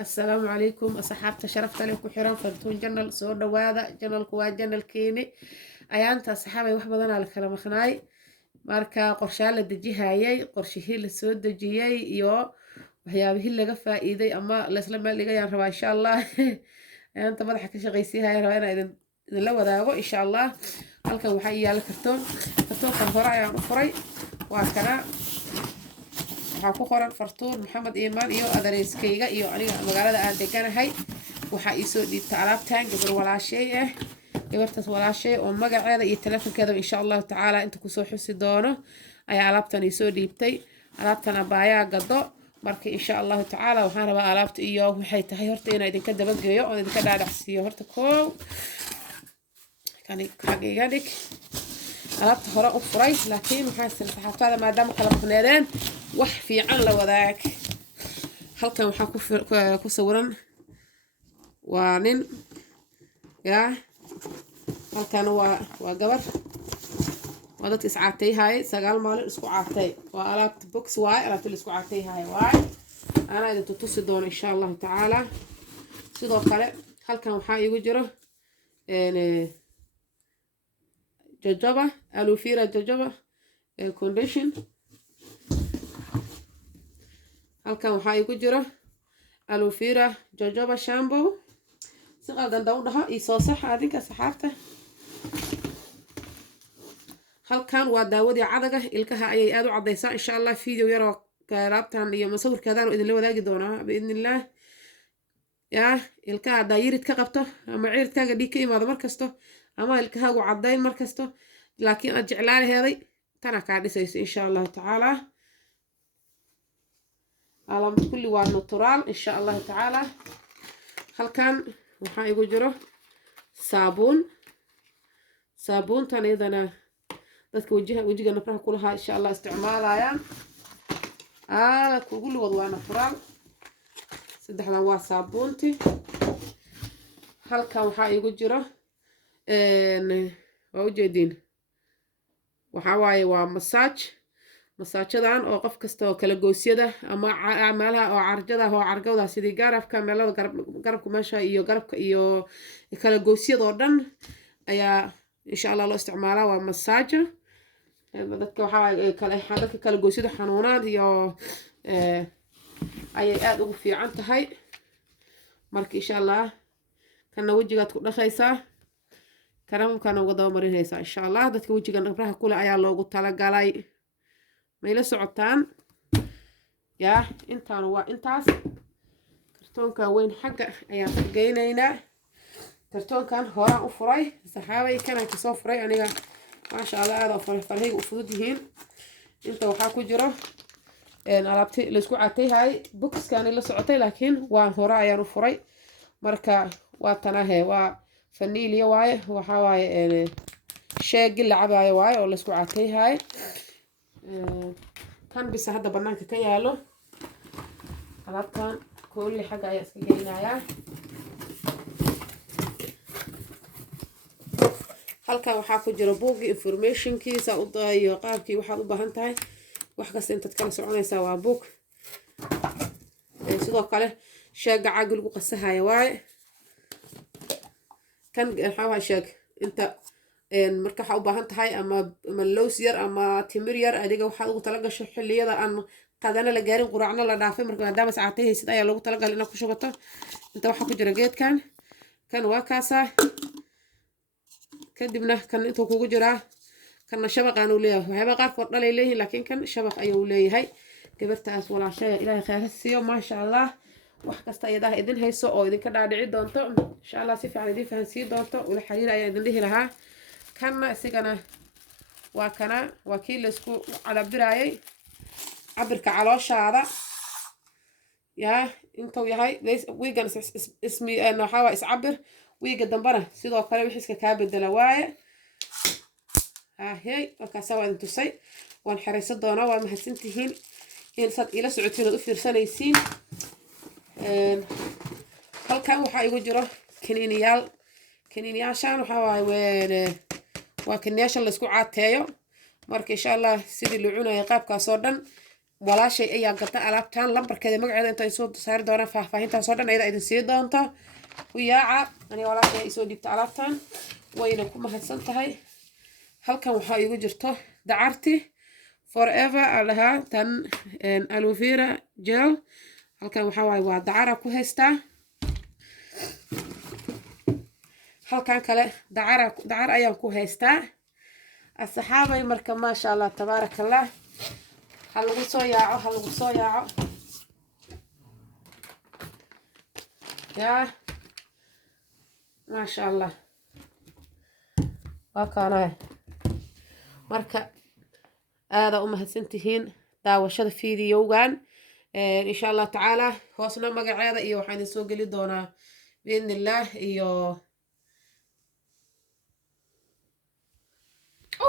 السلام عليكم أصحابتا شرفت لكم حيران فانتون جنال سو دوادا جنال كوا جنال كيني أيانتا أصحابي wax badan ala kala maqnaay marka qorshaha la dejiyay qorshihii la soo dejiyay iyo waxyaabihii laga faa'iiday ama la isla meel dhigayaan rabaa insha Allah ayanta madaxa ka shaqaysiinaya rabaa inaan idin la wadaago insha Allah halkan waxa yaala kartoonkan hore ayaan u furay waa kana waxaa ku qoran fartuun maxamed iimaan iyo adareyskayga iyo aniga magaalada aan deganahay waxaa ii soo dhiibtay alaabtan gabar walaashay ah gabartaas walaashay oo magaceeda iyo telefonkeeda insha Allah tacaala inta ku soo xusi doono ayaa alaabtan ii soo dhiibtay alaabtan abaayaa gado marka insha Allah tacaala waxaan rabaa alaabta iyo waxay tahay horta inaan idinka dabageeyo oo idinka dhaadhacsiiyo horta koow kan xaqiiqa dhig alaabta hore u furay laakiin waxaan saxaafada maadaama kala maqneedeen wax fiican la wadaag halkan waxaa ku sawiran waa nin yaa halkan waa gabar waa dadka is caatay haay 9 maalin isku caatay waa alaabta box waay alaabta isku caatay haay waay ana idin tusi doono insha Allah tacaala sidoo kale halkan waxaa igu jiro jojoba aloe vera jojoba condition halkan waxaa igu jiro aloe vera jojoba shampoo si qaldan daw dhaha ii soo sax adinka saxaabta halkan waa daawadii cadaga ilkaha ayay aad u cadaysaa insha Allah video yar oo alaabtan iyo masawirkeedaan idin la wadaagi doonaa biidnillah yaa ilkaha daayirid ka qabto ama ciridkaaga dhiig ka imaado markasto ama ilkahaagu cadayn markasto laakiin aad jeclaanaheeday tana kaa dhisayso insha Allah tacaala alaabta kulli waa natural insha Allah tacaala halkan waxaa igu jiro saabuuntan iyadana dadka wajiga nafraha ku lahaa insha Allah isticmaalayaan kugu luwad waa natural saddexdan waa saabuunti halkan waxaa igu jiro waa ujeediin waxaa waaye waa masaajadan oo qof kasta oo kala goosyada ama meelaha oo carjada oo cargowda sidii garabka meelada garabka meesha iyo garabka iyo kala goosyada oo dhan ayaa insha Allah loo isticmaalaa waa masaajo dadka waxa ay kala goosyada xanuunaan iyo ayay aad ugu fiican tahay marka insha Allah kana wajigaad ku dhaqaysaa karamkana uga daba marinaysaa insha Allah dadka wajiga nabraha kule ayaa loogu talagalay ma ila socotaan yaa intaan waa intaas kartoonka weyn xagga ayaan ka geynaynaa kartoonkan horaan u furay saxaabay kana ka soo furay aniga maasha Allah aad farxayga u fudud yihiin inta waxaa ku jiro alaabti la isku caatay hay boxkan la socotay laakiin waan hore ayaan u furay marka waa tanahe waa vanilla waaye waxa waaye sheeg la cabayo waaye oo la isku caatay hay kan bisa hadda banaanka ka yaalo alaabtan kulli xagga ayaa iska geynayaa halkan waxaa ku jira buugii informationkiisa u daayo qaabkii waxaad u baahan tahay wax kasta intaad kala soconaysaa waa buug sidoo kale sheega caag lagu qasahayo waaye kan waxa sheeg inta marka waxa u baahan tahay ama loos yar ama timir yar adiga waxa ugu tala gasho xilliyada aan qadana la gaarin quraacna la dhaafay marka maadaama saacatay haysid ayaa lagu tala galay inaad ku shubato inta waxa ku jira geedkan kan waa kaasa kadibna kan intuu kugu jiraa kana shabaqaan uu leeyahay waxyaaba qaarkood dhalay leeyihiin laakiin kan shabaq ayuu leeyahay gabartaas walaashay ilaahay khayr siiyo maasha Allah wax kasta iyada idin hayso oo idinka dhaadhici doonto insha Allah si fiican idin fahansiin doonto wala xiriir ayaa idin dhihi lahaa kana isigana waa kii la isku calabiraayay cabirka calooshaada yaa intuu yahay wiigan ismi waxa waa iscabir wiiga dambana sidoo kale wixii iska ka bedela waaye hey markaas waa idin tusay waan xariisan doonaa waa mahadsantihiin in sad ila socotiin oo u fiirsanaysiin halkan waxaa igu jiro kaniiniyaashan waxa waaye waa kaniiniyaasha la isku caateeyo marka insha Allah sidii loo cunayo qaabkaas oo dhan walaashay ayaa gata alaabtan lambarkeeda magaceeda inta soo saari doonaa faahfaahintaas oo dhan ayada idin sii doonta ku yaaca aniga walaashay ay soo dhibta alaabtan wayna ku mahadsan tahay halkan waxaa igu jirto dacarti forever alaha tan aloe vera gel halkan waxaa waaye waa dacara ku haystaa halkan kale dacar ayaan ku haystaa asxaabay marka maasha allah tabaarakallah ha lagu soo yaaco yaa maasha allah waa kaanahay marka aada u mahadsantihiin daawashada fiidiyowgan insha allah tacaala hoosna magaceeda iyo waxaan idin soo geli doonaa biidni illaah iyo